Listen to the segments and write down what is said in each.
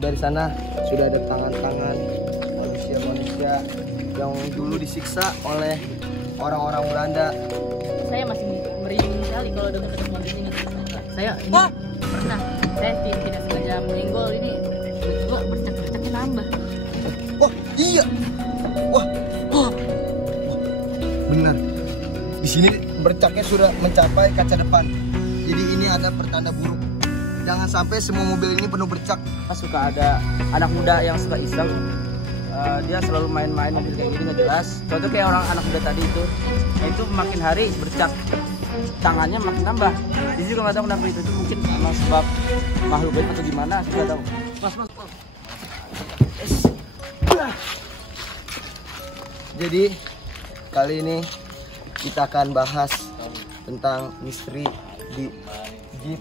dari sana sudah ada tangan-tangan manusia-manusia yang dulu disiksa oleh orang-orang Belanda. Saya masih merinding sekali kalau dengar mobil ini. Saya ini pernah, saya tidak sengaja menyenggol ini, tiba-tiba bercak-bercaknya nambah. Wah, iya. Wah, benar. Di sini bercaknya sudah mencapai kaca depan. Jadi ini ada pertanda buruk. Jangan sampai semua mobil ini penuh bercak. Suka ada anak muda yang suka iseng, dia selalu main-main mobil kayak gini nggak jelas. Contoh kayak orang anak muda tadi itu makin hari bercak tangannya makin nambah. Jadi juga nggak tahu kenapa itu mungkin emang sebab makhluk gaib atau gimana, saya nggak tahu. Mas. Jadi kali ini kita akan bahas tentang misteri di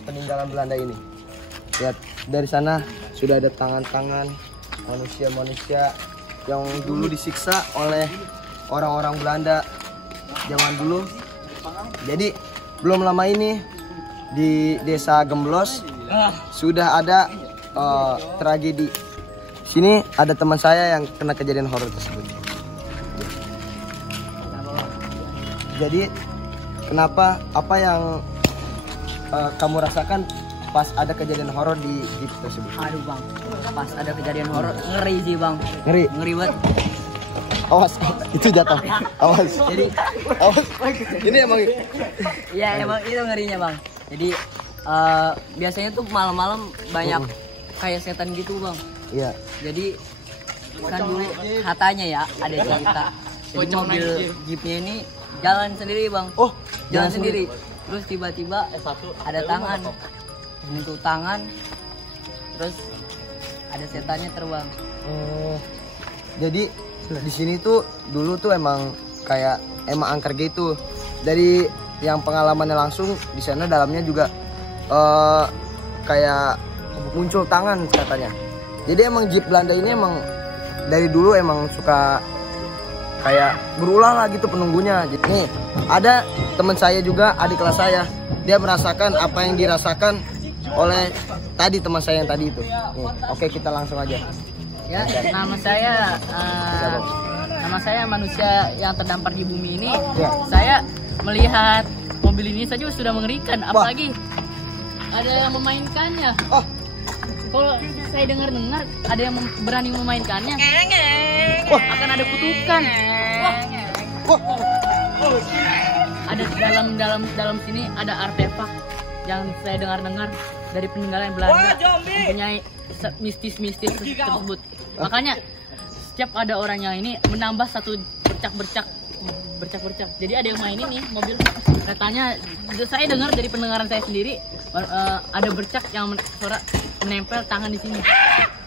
peninggalan Belanda ini. Lihat, dari sana sudah ada tangan-tangan manusia-manusia yang dulu disiksa oleh orang-orang Belanda zaman dulu. Jadi belum lama ini di desa Gemblos sudah ada tragedi. Sini ada teman saya yang kena kejadian horor tersebut. Jadi kenapa, apa yang kamu rasakan pas ada kejadian horor di jeep tersebut? Aduh bang, pas ada kejadian horor ngeri sih bang. Ngeri banget. Awas, itu jatuh. Awas. Jadi, awas. Ini emang. ya emang itu ngerinya bang. Jadi biasanya tuh malam-malam banyak kayak setan gitu bang. Iya. Jadi kan dulu katanya ya ada cerita. Jadi mobil jeepnya ini jalan sendiri bang. Oh, jalan sendiri. Terus tiba-tiba ada tangan, bentuk tangan, terus ada setannya terbang. Oh, jadi di sini tuh dulu tuh emang angker gitu. Dari yang pengalamannya langsung di sana, dalamnya juga kayak muncul tangan katanya. Jadi emang jeep Belanda ini emang dari dulu emang suka kayak berulah lah gitu penunggunya. Jadi nih ada teman saya juga, adik kelas saya, dia merasakan apa yang dirasakan oleh tadi teman saya yang tadi itu. Nih, oke, kita langsung aja. Ya, nama saya manusia yang terdampar di bumi ini. Ya. Saya melihat mobil ini saja sudah mengerikan, apalagi ada yang memainkannya. Oh, kalau saya dengar ada yang berani memainkannya, akan ada kutukan. Ada dalam sini ada artefak yang saya dengar dari peninggalan Belanda, mempunyai mistis tersebut. Makanya setiap ada orang yang ini menambah satu bercak. Jadi ada yang main ini mobil. Katanya saya dengar dari pendengaran saya sendiri, ada bercak yang suara menempel tangan di sini.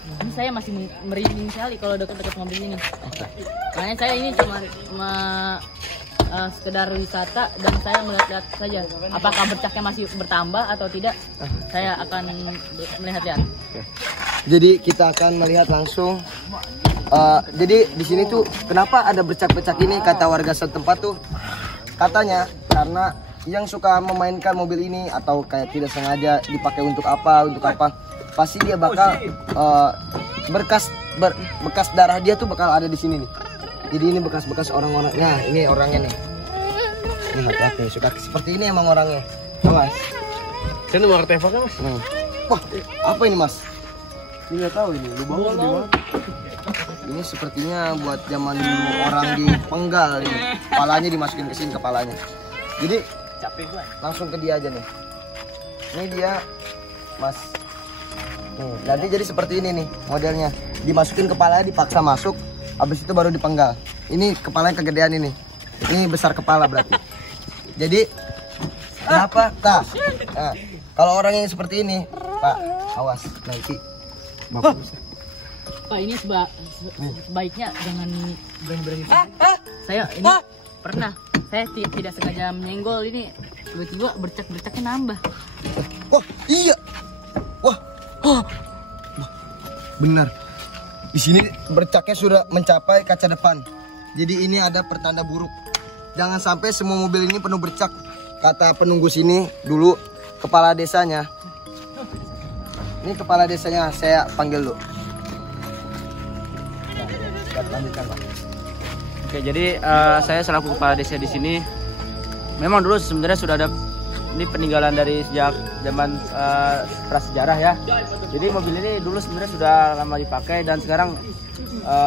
Ini saya masih merinding sekali kalau dekat-dekat mobil ini. Makanya saya ini cuma sekedar wisata dan saya melihat saja. Apakah bercaknya masih bertambah atau tidak? Saya akan melihat-lihat. jadi kita akan melihat langsung. Jadi di sini tuh kenapa ada bercak-bercak ini, kata warga setempat tuh katanya karena yang suka memainkan mobil ini atau kayak tidak sengaja dipakai untuk apa pasti dia bakal bekas darah dia tuh bakal ada di sini nih. Jadi ini bekas-bekas orang-orang. Nah, ini orangnya nih. Ini hati-hati, suka seperti ini emang orangnya. Mas. Saya nemu artefaknya mas. Wah, apa ini mas? Ini nggak tahu ini. Lubangnya di mana? Ini sepertinya buat zaman dulu orang dipenggal ini. Kepalanya dimasukin ke sini kepalanya. Jadi langsung ke dia aja nih. Ini dia, mas. Nih, nanti jadi seperti ini nih modelnya. Dimasukin kepalanya, dipaksa masuk. Habis itu baru dipenggal. Ini kepalanya kegedean ini. Ini besar kepala berarti. Jadi kenapa? Nah, kalau orang yang seperti ini, Pak, awas nanti Bapak bisa. Pak, ini sebaiknya jangan berani-berani. Saya ini pernah, saya tidak sengaja menyenggol ini, tiba-tiba bercak-bercaknya nambah. Wah, iya. Wah, benar. Di sini bercaknya sudah mencapai kaca depan. Jadi ini ada pertanda buruk. Jangan sampai semua mobil ini penuh bercak. Kata penunggu sini dulu, kepala desanya. Ini kepala desanya, saya panggil dulu. lanjutkan Pak. Oke, jadi saya selaku kepala desa di sini, memang dulu sebenarnya sudah ada ini peninggalan dari sejak zaman prasejarah ya. Jadi mobil ini dulu sebenarnya sudah lama dipakai dan sekarang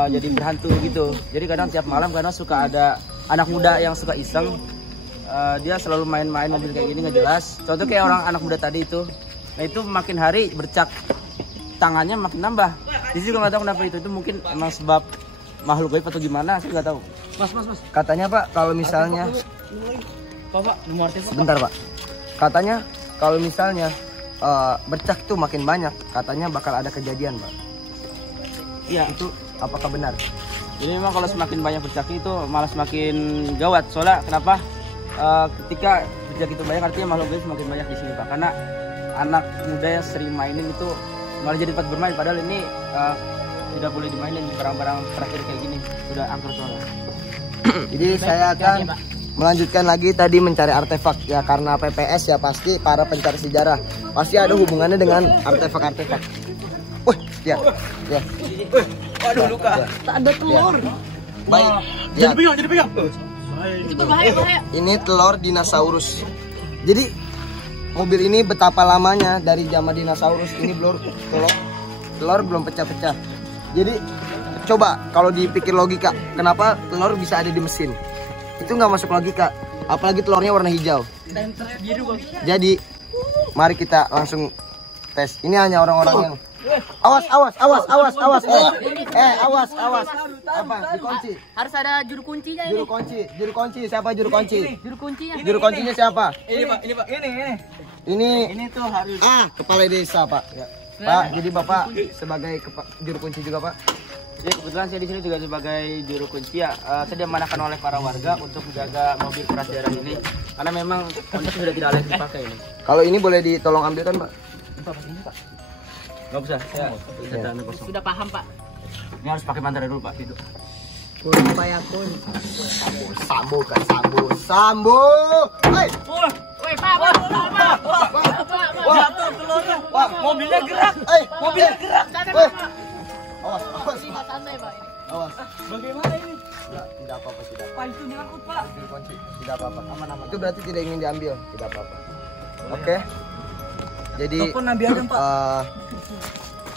jadi berhantu gitu. Jadi kadang tiap malam kadang suka ada anak muda yang suka iseng, dia selalu main-main mobil kayak gini nggak jelas. Contoh kayak orang anak muda tadi itu, nah itu makin hari bercak tangannya makin nambah. Di sini juga nggak tahu kenapa itu mungkin emang sebab makhluk gaib atau gimana, saya nggak tahu. Mas. Katanya Pak kalau misalnya sebentar Pak. Katanya kalau misalnya bercak itu makin banyak, katanya bakal ada kejadian Pak. Iya. Itu apakah benar? Jadi memang kalau semakin banyak bercak itu malah semakin gawat. Soalnya kenapa? Ketika bercak itu banyak artinya makhluk gaib semakin banyak di sini Pak. Karena anak muda yang sering mainin itu malah jadi tempat bermain. Padahal ini tidak boleh dimainin, barang-barang terakhir kayak gini sudah angker soalnya. Jadi saya akan melanjutkan lagi tadi mencari artefak ya, karena PPS ya pasti para pencari sejarah pasti ada hubungannya dengan artefak-artefak. Wih, ya. Waduh, luka. Tak ada telur. Baik. Ya. Jadi pegang. Itu berbahaya. Ini telur dinosaurus. Jadi mobil ini betapa lamanya dari zaman dinosaurus ini telur belum pecah-pecah. Jadi coba kalau dipikir logika, kenapa telur bisa ada di mesin? Itu nggak masuk logika. Apalagi telurnya warna hijau. Dan biru. Jadi mari kita langsung tes. Ini hanya orang-orang yang awas. Apa? Dikunci. Harus ada juru kuncinya ini. Juru kunci. Siapa juru kunci? Juru kuncinya. Juru kuncinya siapa? Ini Pak. Ini tuh harus kepala desa Pak. Ya. Pak, jadi Bapak sebagai juru kunci juga Pak. Ya, kebetulan saya di sini juga sebagai juru kunci ya. Saya diamanahkan oleh para warga untuk menjaga mobil prasejarah ini karena memang kondisi sudah tidak layak dipakai ini. Kalau ini boleh ditolong ambilkan Pak? Pak. Nggak usah, saya kosong. Sudah paham Pak. Ini harus pakai mantra dulu Pak. Itu. Sambo. Hai. Woi Pak. Wah, mobilnya gerak. Mobilnya gerak. Awas. Santai Pak. Awas. Bagaimana ini? Tidak apa-apa, tidak. Pak, itu nyangkut Pak. Kunci. Tidak apa-apa. Aman. Itu berarti tidak ingin diambil. Tidak apa-apa. Oke. Jadi Nabi Adam Pak.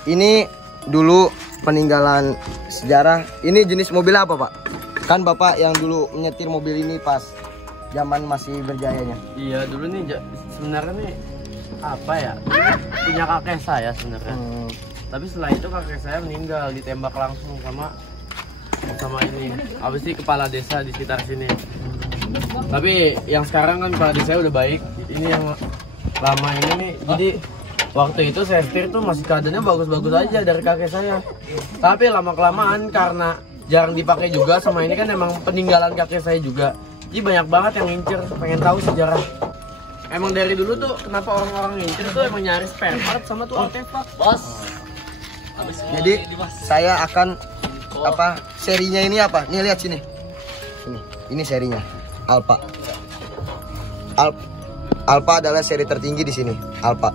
ini dulu peninggalan sejarah. Ini jenis mobil apa Pak? Kan Bapak yang dulu menyetir mobil ini pas zaman masih berjayanya. Iya, dulu nih sebenarnya nih apa ya? Punya kakek saya sebenarnya. Tapi setelah itu kakek saya meninggal, ditembak langsung sama ini. Habis itu kepala desa di sekitar sini. Tapi yang sekarang kan kepala desa udah baik. Ini yang lama ini nih. Jadi waktu itu saya setir tuh masih keadaannya bagus-bagus aja dari kakek saya. Tapi lama-kelamaan karena jarang dipakai juga sama ini kan emang peninggalan kakek saya juga. Jadi banyak banget yang ngincer, pengen tahu sejarah. Emang dari dulu tuh kenapa orang-orang ngincer tuh emang nyari spare part sama tuh artefak. Bos. Jadi saya akan serinya ini apa? Nih lihat sini. Ini serinya Alfa. Alfa adalah seri tertinggi di sini. Alfa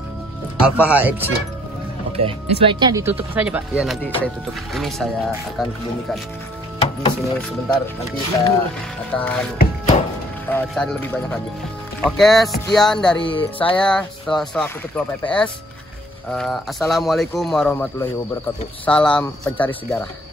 HFC. Oke. Ini sebaiknya ditutup saja Pak. Iya, nanti saya tutup. Ini saya akan kebumikan di sini sebentar. Nanti saya akan cari lebih banyak lagi. Oke, sekian dari saya selaku Ketua PPS. Assalamualaikum warahmatullahi wabarakatuh. Salam pencari sejarah.